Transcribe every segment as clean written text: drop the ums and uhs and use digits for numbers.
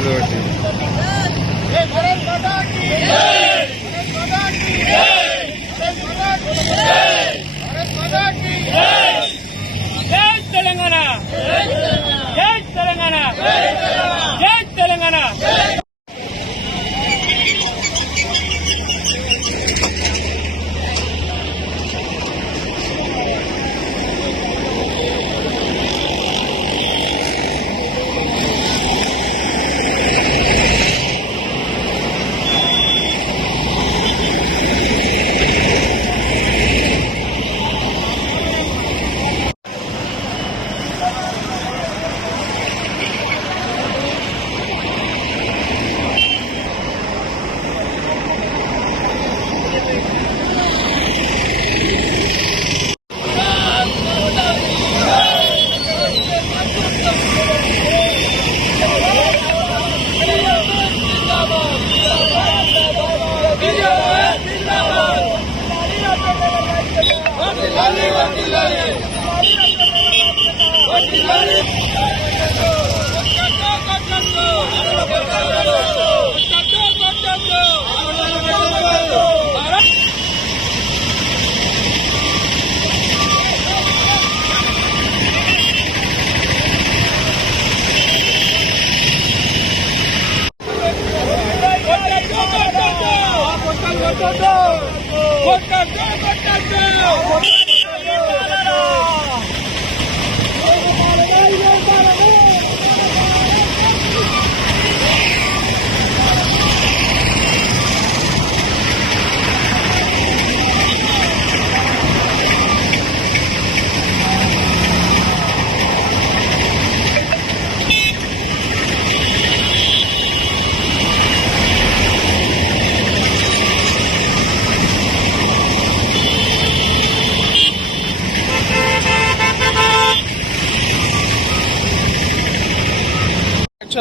ఏదో ఒకటి తెలంగాణ జై తెలంగాణ జై తెలంగాణ.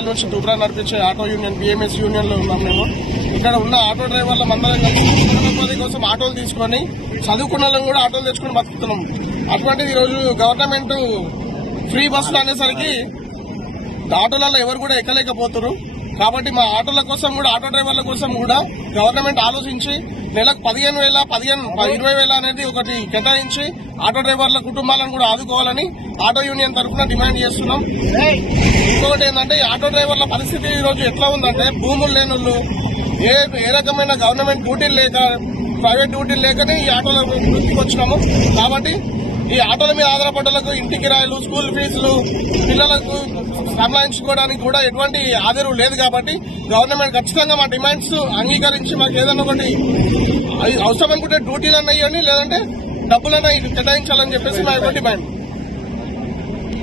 నుంచి దుబ్రా నడిపించే ఆటో యూనియన్ బిఎంఎస్ యూనియన్ లో ఉన్నాం. మేము ఇక్కడ ఉన్న ఆటో డ్రైవర్ల అందరం కలిసి కోసం ఆటోలు తీసుకొని చదువుకున్న వాళ్ళని కూడా ఆటోలు తెచ్చుకుని బతుకుతున్నాం. అటువంటిది ఈరోజు గవర్నమెంట్ ఫ్రీ బస్సులు అనేసరికి ఆటోలలో ఎవరు కూడా ఎక్కలేకపోతున్నారు. కాబట్టి మా ఆటోల కోసం కూడా ఆటో డ్రైవర్ల కోసం కూడా గవర్నమెంట్ ఆలోచించి నెలకు 15,000 20,000 అనేది ఒకటి కేటాయించి ఆటో డ్రైవర్ల కుటుంబాలను కూడా ఆదుకోవాలని ఆటో యూనియన్ తరఫున డిమాండ్ చేస్తున్నాం. ఇంకొకటి ఏంటంటే ఆటో డ్రైవర్ల పరిస్థితి ఈ రోజు ఎట్లా ఉందంటే భూములు లేని వాళ్ళు ఏ రకమైన గవర్నమెంట్ డ్యూటీలు లేక ప్రైవేట్ డ్యూటీలు లేకనే ఈ ఆటోల వృత్తికి వచ్చినాము. కాబట్టి ఈ ఆటోల మీద ఆధారపడ్డలకు ఇంటి కిరాయిలు, స్కూల్ ఫీజులు, పిల్లలకు సంపాదించుకోవడానికి కూడా ఎటువంటి ఆధారం లేదు. కాబట్టి గవర్నమెంట్ ఖచ్చితంగా మా డిమాండ్స్ అంగీకరించి మాకు ఏదైనా ఒకటి అవసరం అనుకుంటే డ్యూటీలు అన్నా ఇవ్వండి, లేదంటే డబ్బులన్నా కేటాయించాలని చెప్పేసి మా యొక్క డిమాండ్.